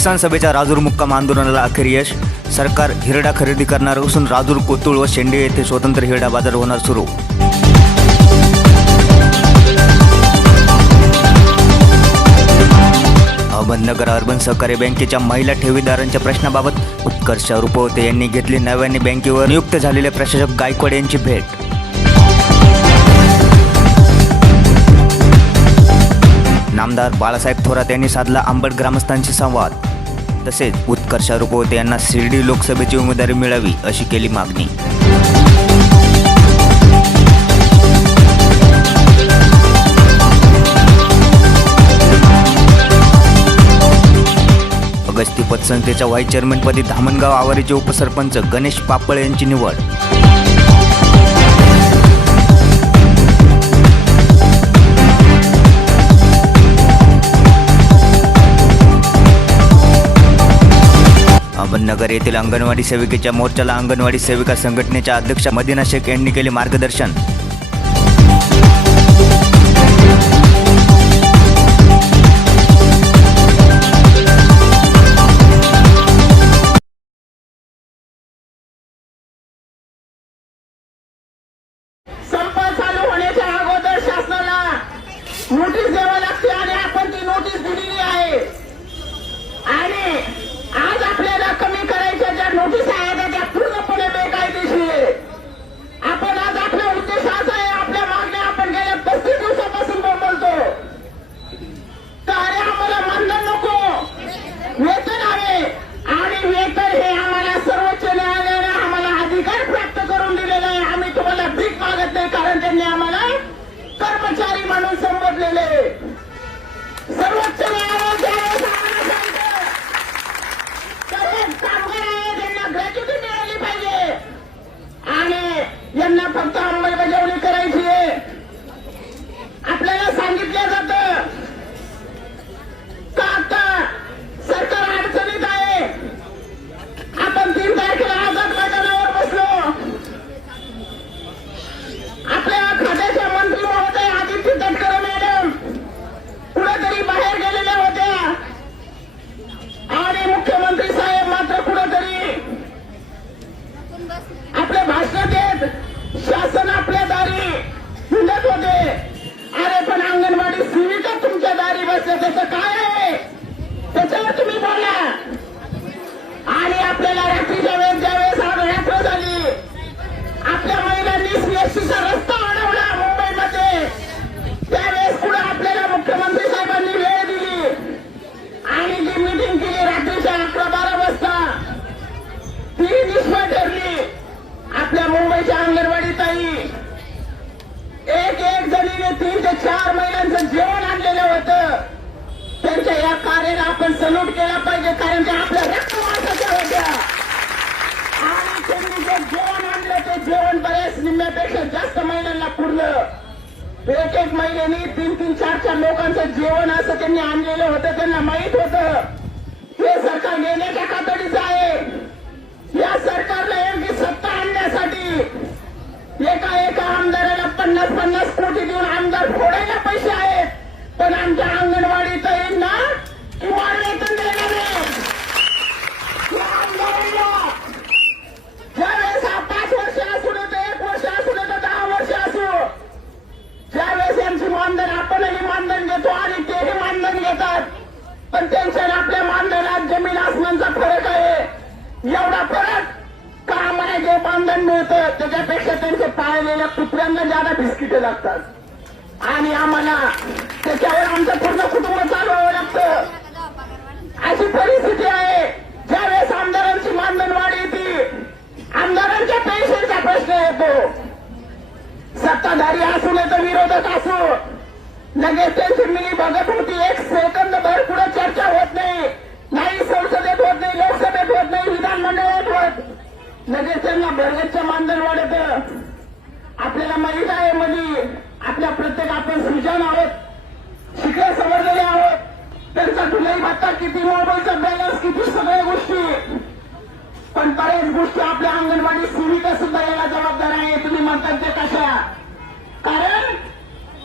किसान सभेच्या राजूर मुक्काम आंदोलनाला अखेर यश. सरकार हिरडा खरेदी करणार असून राजूर कोतुळ व शेंडे येथे स्वतंत्र हिरडा बाजार होणार सुरू. अहमदनगर अर्बन सहकारी बँकेच्या महिला ठेवीदारांच्या प्रश्नाबाबत उत्कर्ष रुपवते यांनी घेतली नव्याने बँकेवर नियुक्त झालेले प्रशासक गायकवाड यांची भेट. नामदार बाळासाहेब थोरात यांनी साधला आंबट ग्रामस्थांशी संवाद. तसेच उत्कर्ष रुपवते यांना शिर्डी लोकसभेची उमेदवारी मिळावी अशी केली मागणी. अगस्ती पतसंस्थेच्या व्हाईस चेअरमनपदी धामणगाव आवारीचे उपसरपंच गणेश पापळ यांची निवड. अहमदनगर येथील अंगणवाडी सेविकेच्या मोर्चाला अंगणवाडी सेविका संघटनेच्या अध्यक्ष मदिना शेख यांनी केले मार्गदर्शन. म्हणून सर्वोच्च कामगार आहे त्यांना ग्रॅच्युटी मिळाली पाहिजे आणि यांना फक्त एक तीन ते चार महिलांचं जेवण आणलेलं होतं. त्यांच्या या कार्याला आपण सल्यूट केला पाहिजे कारण त्या आपल्या रक्त माणसाच्या होत्या. आणि त्यांनी जे जेवण आणलं ते जेवण बऱ्याच निम्म्यापेक्षा जास्त महिलांना पुरलं. एक एक महिलेनी तीन तीन चार चार लोकांचं जेवण असं त्यांनी आणलेलं होतं त्यांना माहीत होतं. हे सरकार नेण्याच्या कातडीचं आहे. या सरकारला योग्य सत्ता आणण्यासाठी एका एका आमदाराला पन्नास पन्नास कोटी देऊन आमदार फोडायला पैसे आहेत. पण आमच्या अंगणवाडीत ना किमान वेतन देणार ज्यावेळेस हा पाच वर्ष असू तर एक वर्ष असू तर दहा वर्ष असू ज्यावेळेस यांची मानधन आपणही मानधन घेतो आणि तेही मानधन घेतात. पण त्यांच्या आपल्या मानधनात जमीन आसमानचा फरक आहे. एवढा फरक जे मानधन मिळतं त्याच्यापेक्षा त्यांच्या पाळलेल्या कुत्र्यांना ज्यादा बिस्किटे लागतात. आणि आम्हाला त्याच्यावर आमचं पूर्ण कुटुंब चालवावं लागतं. अशी परिस्थिती आहे. ज्यावेळेस आमदारांची मानधन वाढ येते आमदारांच्या पेन्शनचा प्रश्न येतो सत्ताधारी असू नये तर विरोधक असू लगेच त्यांची मिली बघत होती एक सेकंद भर पुढे चर्चा होत नाही नाही संसदेत होत नाही लोकसभेत होत नाही विधानमंडळात होत लगेच त्यांना भरगतचं मानधन वाढत आपल्याला माहीत आहे मध्ये आपल्या प्रत्येक आपण सृजन आहोत शिकले समजलेले आहोत त्यांचा तुलाही भत्ता किती मोबाईलचा बॅलन्स किती सगळ्या गोष्टी. पण बऱ्याच गोष्टी आपल्या अंगणवाडी सेविका सुद्धा याला जबाबदार आहे. तुम्ही म्हणतात ते कशा? कारण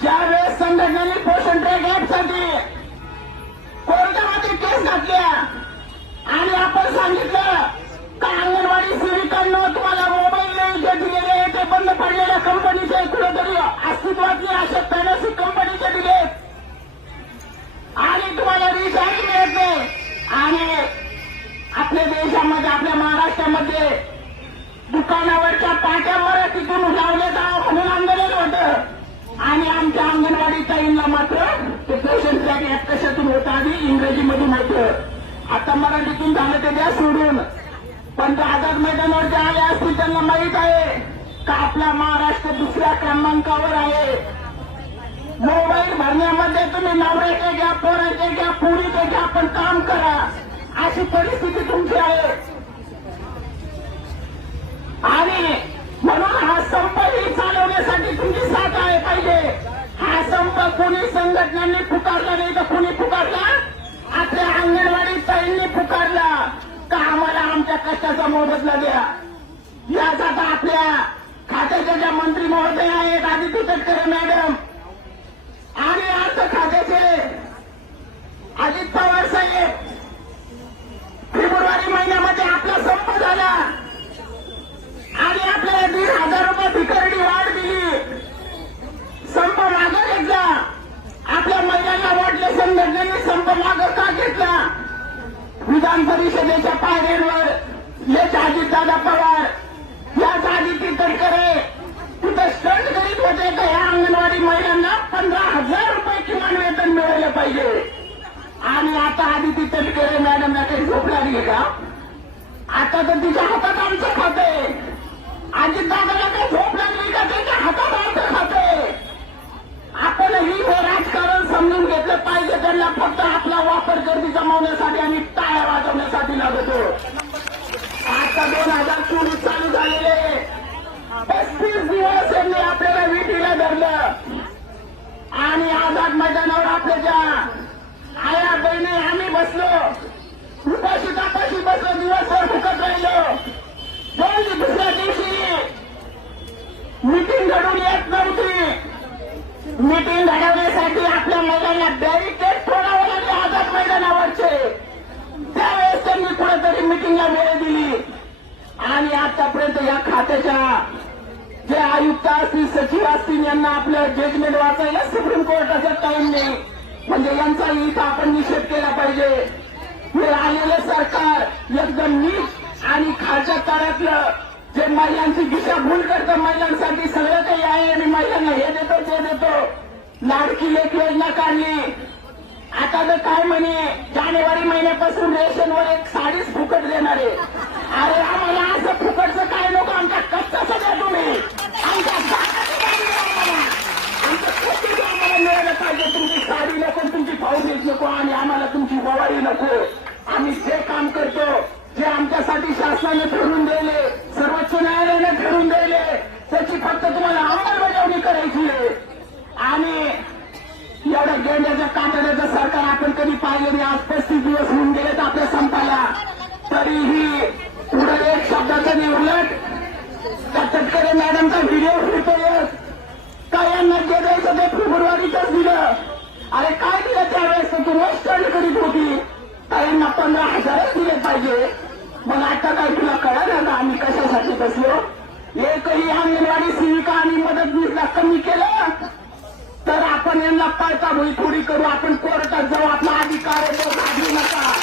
ज्या वेळेस संघटनेने पोषण ट्रॅक ऍपसाठी कोर्टामध्ये केस घातल्या सांगितलं का अंगणवाडी सेविकांना तुम्हाला मोबाईल जे दिलेले ते बंद पडलेल्या कंपनीचे कुठेतरी अस्तित्वातले अशा पॅनसी कंपनीचे दिलेत. आणि तुम्हाला रिचार्ज मिळत नाही आणि आपल्या देशामध्ये आपल्या महाराष्ट्रामध्ये दुकानावरच्या पाट्यावर तिथून लावले जावं म्हणून आंदोलन होतं. आणि आमच्या अंगणवाडी ताईंना मात्र ते पेशंट बॅग कशातून होतं. आधी इंग्रजीमधून होतं. आता मराठीतून झालं ते द्या सोडून. पण ते आझाद मैदानावर जे आले असतील त्यांना माहीत आहे का आपला महाराष्ट्र दुसऱ्या क्रमांकावर आहे? मोबाईल भरण्यामध्ये तुम्ही नवऱ्याचे घ्या पोराचे घ्या पुरीचे घ्या पण काम करा. अशी परिस्थिती तुमची आहे. आणि म्हणून हा संप ही चालवण्यासाठी तुमची साथ आहे पाहिजे. हा संप कुणी संघटनांनी पुकारला नाही तर कुणी पुकारला? आपल्या अंगणवाडी ताईंनी पुकारला. का आम्हाला आमच्या कष्टाचा मोबदला द्या? याच आता आपल्या खात्याच्या ज्या मंत्री महोदय आहेत आदित्य तटकरे मॅडम आणि अर्थ खात्याचे अजित पवार साहेब फेब्रुवारी महिन्यामध्ये आपला संप झाला आणि आपल्याला दीड हजार रुपये भिकारडी वाढ दिली संप मागं घेतला आपल्या महिलांना वाटले संघटनेने संप मागं का घेतला विधान परिषदेच्या पायऱ्यांवर येत अजितदादा पवार याच आदित्य तटकरे तिथं स्टंट करीत होते का या अंगणवाडी महिलांना पंधरा हजार रुपये किमान वेतन मिळालं पाहिजे. आणि आता आदिती तटकरे मॅडमला काही झोप लागली का? आता तर तिच्या हातात आझाद मैदानावर आपल्या ज्या आया बहिणी आम्ही बसलो. उपाशी तापाशी बसलो दिवसभर फुकत राहिलो. दोन दुसऱ्या दिवशी मिटिंग घडून येत नव्हती. मिटिंग घडवण्यासाठी आपल्या महिलांना बॅरिकेड फोडावं लागले आझाद मैदानावरचे. त्यावेळेस त्यांनी कुठेतरी मिटिंगला वेळ दिली. आणि आतापर्यंत या खात्याच्या जे आयुक्त असतील सचिव असतील यांना आपलं जजमेंट वाचायला सुप्रीम कोर्टाचा टाइम नाही. म्हणजे यांचा इथं आपण निषेध केला पाहिजे. हे आलेलं सरकार एकदम नीट आणि खालच्या तळातलं जे महिलांची दिशाभूल करतं महिलांसाठी सगळं काही आहे आणि महिलांना हे देतो ते देतो. लाडकी लेख योजना काढली. आता तर काय म्हणे जानेवारी महिन्यापासून रेशनवर एक साडीच फुकट देणार. आहे अरे आम्हाला असं फुकटचं काय नको आमच्या कष्टाचं द्या तुम्ही आमच्या जागाचं काय द्या आम्हाला. आमचं कष्ट द्या आम्हाला मिळालं पाहिजे तुमची साडी नको तुमची फाउंडेज नको आणि आम्हाला तुमची ववारी नको आम्ही जे काम करतो जे आमच्यासाठी शासनाने ठरवून दिले सर्वोच्च न्यायालयाने ठरवून दिले त्याची फक्त तुम्हाला अंमलबजावणी करायची आहे आणि एवढं गेंड्याच्या कातड्याचं सरकार आपण कधी पाहिलं नाही आज पस्तीस दिवस होऊन गेलेत आपल्या संपाला. तरीही पुढे एक शब्दाचं निवलट त्या तटकरे मॅडमचा व्हिडिओ फिरतोय. काय यांना जे द्यायचं ते फेब्रुवारीतच दिलं. अरे काय दिलं त्यावेळेस? तू रोज स्टंट करीत होती. का पंधरा हजारच दिले पाहिजे. मग आता काय तुला कळलं ना आम्ही कशासाठी बसलो? एकही अंगणवाडी सेविका आणि मदतनीसला कमी केलं? आपण यांना पळता भुईपुरी करू. आपण कोर्टात जाऊ. आपला अधिकार आहे. तो नका.